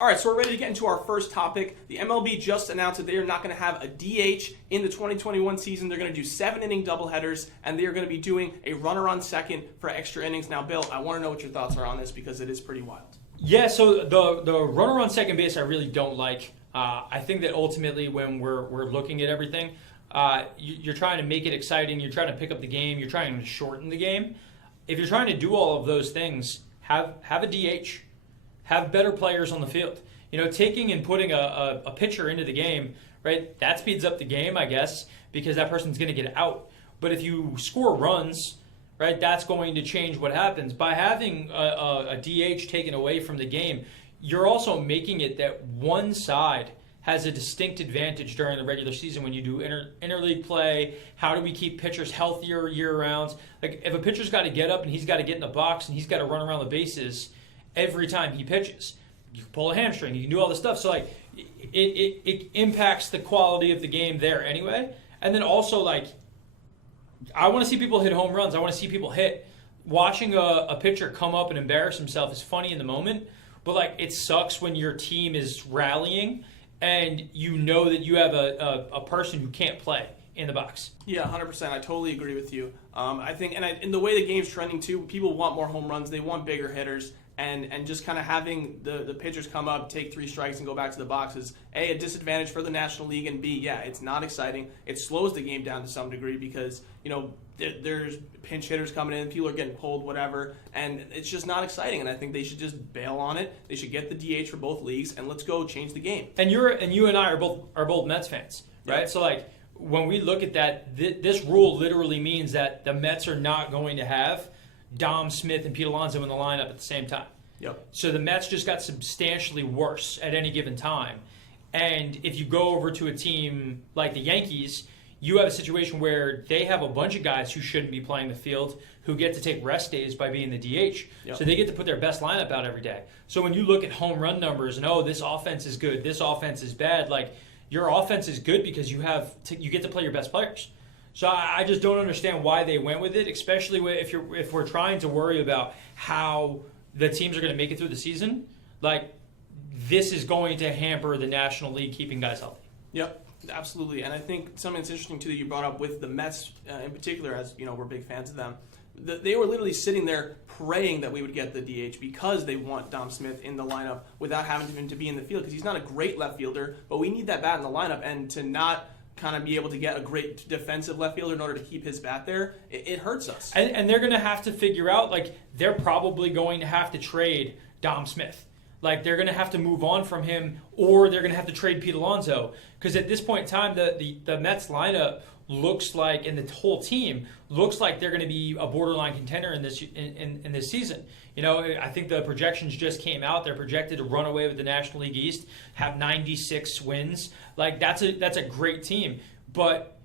All right, so we're ready to get into our first topic. The MLB just announced that they are not going to have a DH in the 2021 season. They're going to do 7-inning doubleheaders, and they are going to be doing a runner on second for extra innings. Now, Bill, I want to know what your thoughts are on this because it is pretty wild. Yeah, so the runner on second base I really don't like. I think that ultimately when we're looking at everything, you're trying to make it exciting. You're trying to pick up the game. You're trying to shorten the game. If you're trying to do all of those things, have a DH. Have better players on the field. You know, taking and putting a pitcher into the game, right, that speeds up the game, I guess, because that person's going to get out. But if you score runs, right, that's going to change what happens. By having a DH taken away from the game, you're also making it that one side has a distinct advantage during the regular season when you do interleague play. How do we keep pitchers healthier year-round? Like, if a pitcher's got to get up and he's got to get in the box and he's got to run around the bases every time he pitches. You can pull a hamstring. You can do all this stuff. So, like, it impacts the quality of the game there anyway. And then also, like, I want to see people hit home runs. I want to see people hit. Watching a pitcher come up and embarrass himself is funny in the moment, but, like, it sucks when your team is rallying and you know that you have a person who can't play in the box. Yeah, 100%. I totally agree with you. I think, in the way the game's trending too, people want more home runs. They want bigger hitters. And just kind of having the pitchers come up, take 3 strikes, and go back to the box is, A, a disadvantage for the National League, and B, yeah, it's not exciting. It slows the game down to some degree because, you know, there's pinch hitters coming in, people are getting pulled, whatever, and it's just not exciting. And I think they should just bail on it. They should get the DH for both leagues, and let's go change the game. And you and I are both Mets fans, right? Yep. So, like, when we look at that, this rule literally means that the Mets are not going to have Dom Smith and Pete Alonso in the lineup at the same time. Yep. So the Mets just got substantially worse at any given time. And if you go over to a team like the Yankees, you have a situation where they have a bunch of guys who shouldn't be playing the field who get to take rest days by being the DH. Yep. So they get to put their best lineup out every day. So when you look at home run numbers and, oh, this offense is good, this offense is bad, like, your offense is good because you get to play your best players. So I just don't understand why they went with it, especially if we're trying to worry about how the teams are going to make it through the season. Like, this is going to hamper the National League keeping guys healthy. Yep, absolutely. And I think something that's interesting, too, that you brought up with the Mets in particular, as you know, we're big fans of them. They were literally sitting there praying that we would get the DH because they want Dom Smith in the lineup without having him to be in the field because he's not a great left fielder, but we need that bat in the lineup. And to not kind of be able to get a great defensive left fielder in order to keep his bat there, it hurts us. And they're going to have to figure out, like, they're probably going to have to trade Dom Smith. Like, they're going to have to move on from him, or they're going to have to trade Pete Alonso. Because at this point in time, the Mets lineup looks like, and the whole team looks like they're going to be a borderline contender in this season. You know, I think the projections just came out. They're projected to run away with the National League East, have 96 wins. Like, that's a great team. But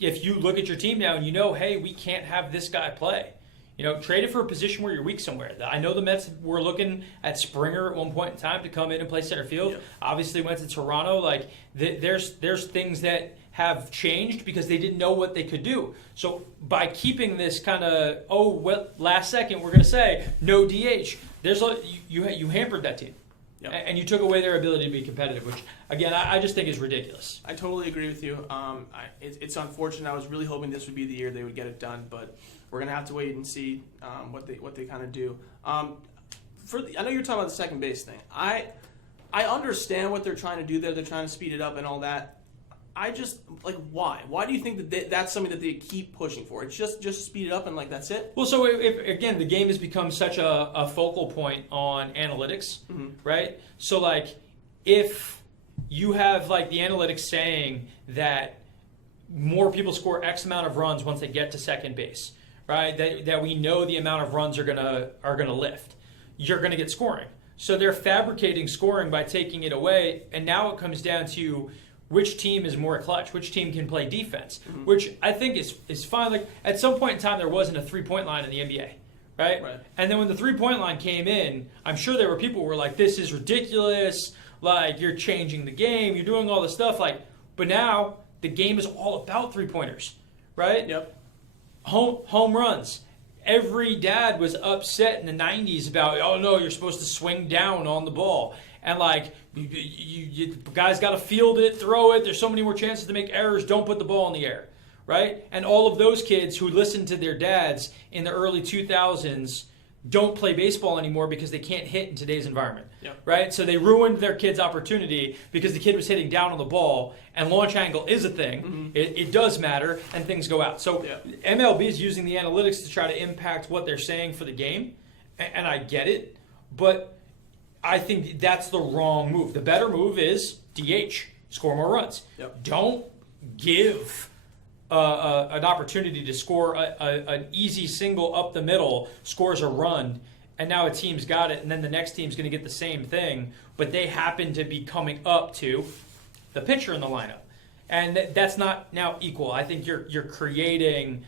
if you look at your team now and you know, hey, we can't have this guy play, you know, trade it for a position where you're weak somewhere. I know the Mets were looking at Springer at one point in time to come in and play center field. Yep. Obviously went to Toronto. Like, there's things that have changed because they didn't know what they could do. So by keeping this kind of, last second we're going to say no DH, you hampered that team. Yep. And you took away their ability to be competitive, which, again, I just think is ridiculous. I totally agree with you. It's unfortunate. I was really hoping this would be the year they would get it done, but we're going to have to wait and see what they kind of do. I know you're talking about the second base thing. I understand what they're trying to do there. They're trying to speed it up and all that. I just, like, why? Why do you think that that's something that they keep pushing for? It's just speed it up and, like, that's it? Well, so, again, the game has become such a focal point on analytics, right? So, like, if you have, like, the analytics saying that more people score X amount of runs once they get to second base, right, that we know the amount of runs are gonna lift, you're going to get scoring. So they're fabricating scoring by taking it away, and now it comes down to which team is more clutch, which team can play defense, which I think is fine. Like, at some point in time, there wasn't a three-point line in the NBA, right? And then when the three-point line came in, I'm sure there were people who were like, this is ridiculous, like, you're changing the game, you're doing all this stuff, like, but now the game is all about three-pointers, right? Yep. Home runs. Every dad was upset in the 90s about, oh, no, you're supposed to swing down on the ball. and like you guys got to field it, throw it. There's so many more chances to make errors. Don't put the ball in the air, right? And all of those kids who listened to their dads in the early 2000s don't play baseball anymore because they can't hit in today's environment, right? So they ruined their kid's opportunity because the kid was hitting down on the ball, and launch angle is a thing. It does matter, and things go out. So MLB is using the analytics to try to impact what they're saying for the game, and I get it, but I think that's the wrong move. The better move is DH, score more runs. Don't give an opportunity to score an easy single up the middle, scores a run, and now a team's got it, and then the next team's going to get the same thing, but they happen to be coming up to the pitcher in the lineup. And that's not now equal. I think you're creating,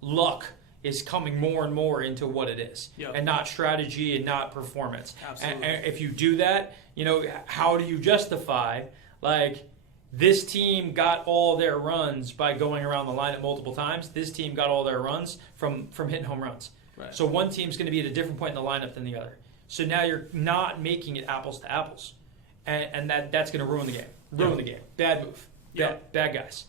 luck is coming more and more into what it is, and not strategy and not performance. Absolutely. And if you do that, how do you justify, like, this team got all their runs by going around the lineup multiple times. This team got all their runs from hitting home runs. Right. So one team's going to be at a different point in the lineup than the other. So now you're not making it apples to apples. And that's going to ruin the game. The game. Bad move. Bad guys.